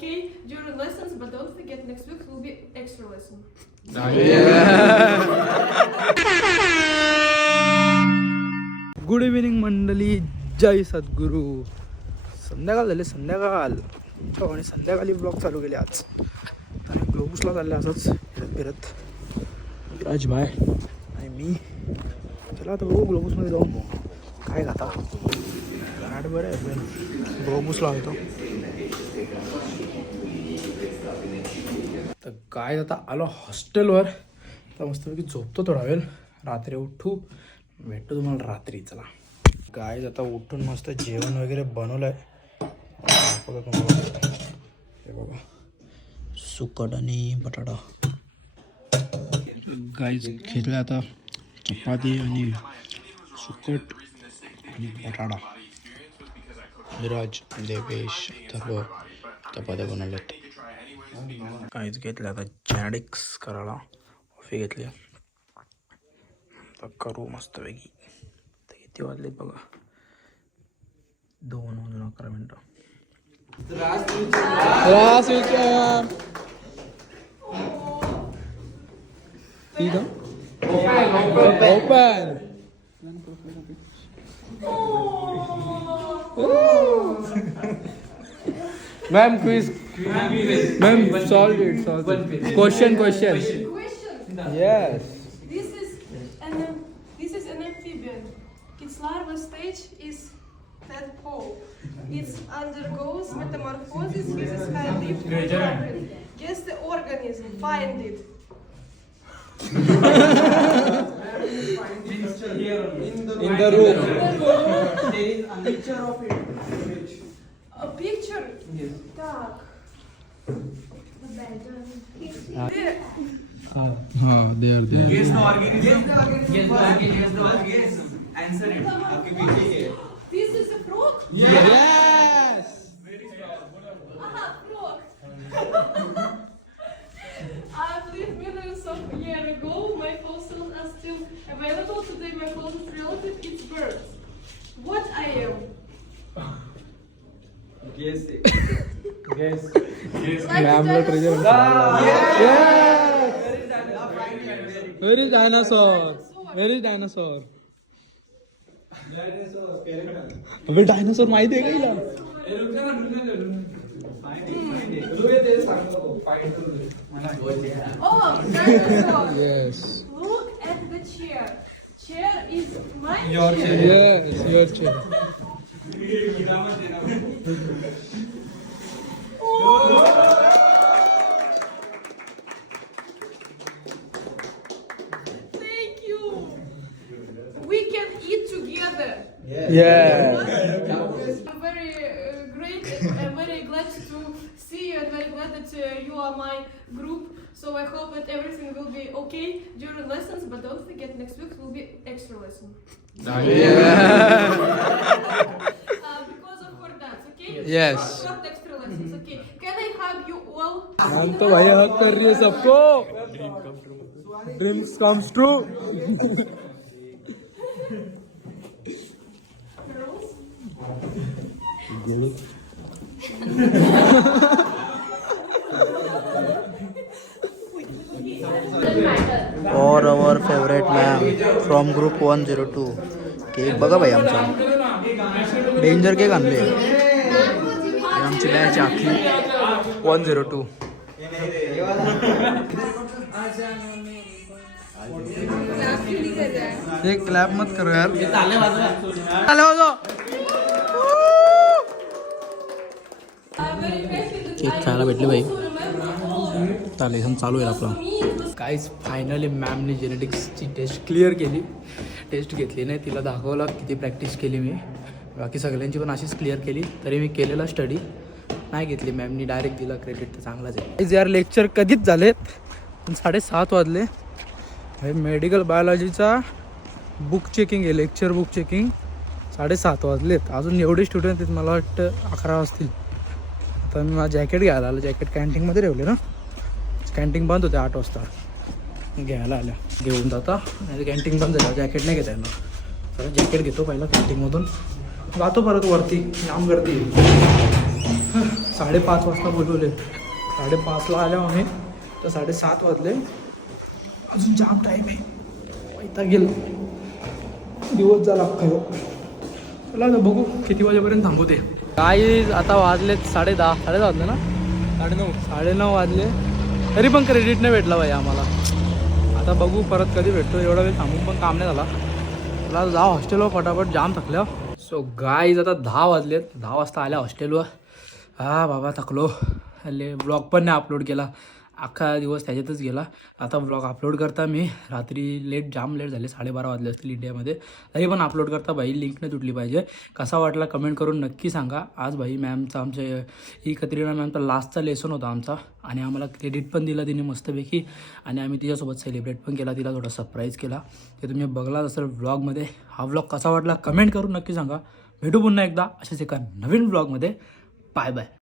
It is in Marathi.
okay during lessons, but don't forget next week will be extra lesson. Good evening मंडळी, जय सद्गुरू. संध्याकाळ झाले, संध्याकाळ आणि संध्याकाळी ब्लॉग चालू केले आज. आणि ग्लोबसला चालले असंच फिरत फिरत राजभाई आणि मी. चला आता बघू ग्लोबसमध्ये जाऊन काय खाता. गाड बरं आहे, ग्लोबसला होतो. तर काय आता आलो हॉस्टेलवर. तर मस्तपैकी झोपतो थोडा वेळ, रात्री उठू, भेटतो तुम्हाला रात्री. चला काय आता उठून मस्त जेवण वगैरे बनवलं आहे बघा तुम्हाला. हे बघा सुकट आणि बटाटा. गाईज घेतलं आता चपाती आणि सुकट आणि बटाटा. विराज, देवेश, सर्व चपात्या बनवल्यात. काहीच घेतलं आता जेनेटिक्स करायला. कॉफी घेतली तर करू मस्तपैकी. तर किती वाजलेत बघा, 2:11. Ma'am, quiz. Ma'am, solve it. Question. Yes. This is an amphibian. Its larval stage is tadpole. It undergoes metamorphosis with its hind lift. Guess the organism. Find it. In the room. There is a picture of it. A picture? Yes. Так. They are there. Guess the organism. Guess. Answer it. आपके पीछे ही है. This is a frog? Yes. Aha, frog. I've lived millions of years ago. My fossils are still available. Today my closest relative is birds. What I am? Guess. Ma'am, the treasure. Yes. Where is dinosaur? अबे डायनासोर माहिती आहे का हिला? Oh, dinosaur. Yes. Look at the chair. Chair is my Your chair. Yes, your chair. Thank you. We can eat together. Yes. I'm very great. I'm very glad to see you and very glad that you are my group. So I hope that everything will be okay during lessons. But don't forget next week will be extra lesson. Because of her dance, okay? Yes. Short extra lessons, okay? Can I hug you all? हम तो भाई हक कर रही है सबको. Dreams comes true. Girls? और our favorite ma'am from group 102. Cake बघा भाई आमचा डेंजर केक आणले. आमची बॅच आखी 102. एक क्लॅप मत करो यार. ताले वाजव. केक खायला भेटले भाई. लेसन चालू आहे आपला. काहीच फायनली मॅमने जेनेटिक्सची टेस्ट क्लिअर केली. टेस्ट घेतली नाही, तिला दाखवलं किती प्रॅक्टिस केली मी. बाकी सगळ्यांची पण अशीच क्लिअर केली. तरी मी केलेला स्टडी नाही घेतली मॅमनी, डायरेक्ट दिला क्रेडिट. तर चांगलाच आहे यार. लेक्चर कधीच झालेत, 7:30 वाजले. मेडिकल बायोलॉजीचा बुक चेकिंग आहे, लेक्चर बुक चेकिंग. 7:30 वाजलेत. अजून एवढे स्टुडंट आहेत, मला वाटतं 11 वाजतील. आता मी माझं जॅकेट घ्यायला आलो. जॅकेट कॅन्टीनमध्ये ठेवले ना, कॅन्टीन बंद होते 8 वाजता. घ्यायला आल्या, घेऊन जाता. नाही कॅन्टीन बंद झालं, जॅकेट नाही घेता येणार. तर जॅकेट घेतो पहिला कॅन्टीनमधून, जातो परत वरती. जाम गर्दी. 5:30 वाजता बोलवले. 5:30ला आल्या आम्ही तर 7:30 वाजले. अजून जाम टाईम आहे. वैताग गेलं. दिवस झाला अख्खा. चला आता बघू किती वाजेपर्यंत थांबू ते. काही आता वाजलेत 10:30 वाजले ना. 9:30 वाजले तरी पण क्रेडिट नाही भेटला भाई आम्हाला. आता बघू परत कधी भेटतो. एवढा वेळ थांबून पण काम नाही झाला. चला जाऊ हॉस्टेलवर फटाफट. जाम थकल्या. सो गाईज आता 10 वाजलेत. 10 वाजता आल्या हॉस्टेलवर. हा बाबा थकलो. हल्ले ब्लॉग पण नाही अपलोड केला. अख्खा दिवस त्याच्यातच गेला. आता ब्लॉग अपलोड करता मी रात्री जाम लेट झाले. 12:30 वाजले असतील इंडियामध्ये. तरी पण अपलोड करता भाई लिंक नाही तुटली पाहिजे. कसा वाटला कमेंट करून नक्की सांगा. आज भाई मॅमचा आमच्या ही कत्रिना मॅमचा लास्टचा लेसन होता आमचा आणि आम्हाला क्रेडिट पण दिला तिने मस्तपैकी आणि आम्ही तिच्यासोबत सेलिब्रेट पण केला. तिला थोडा सरप्राईज केला. ते तुम्ही बघलाच असेल ब्लॉगमध्ये. हा ब्लॉग कसा वाटला कमेंट करून नक्की सांगा. भेटू पुन्हा एकदा अशाच एका नवीन ब्लॉगमध्ये. Bye bye.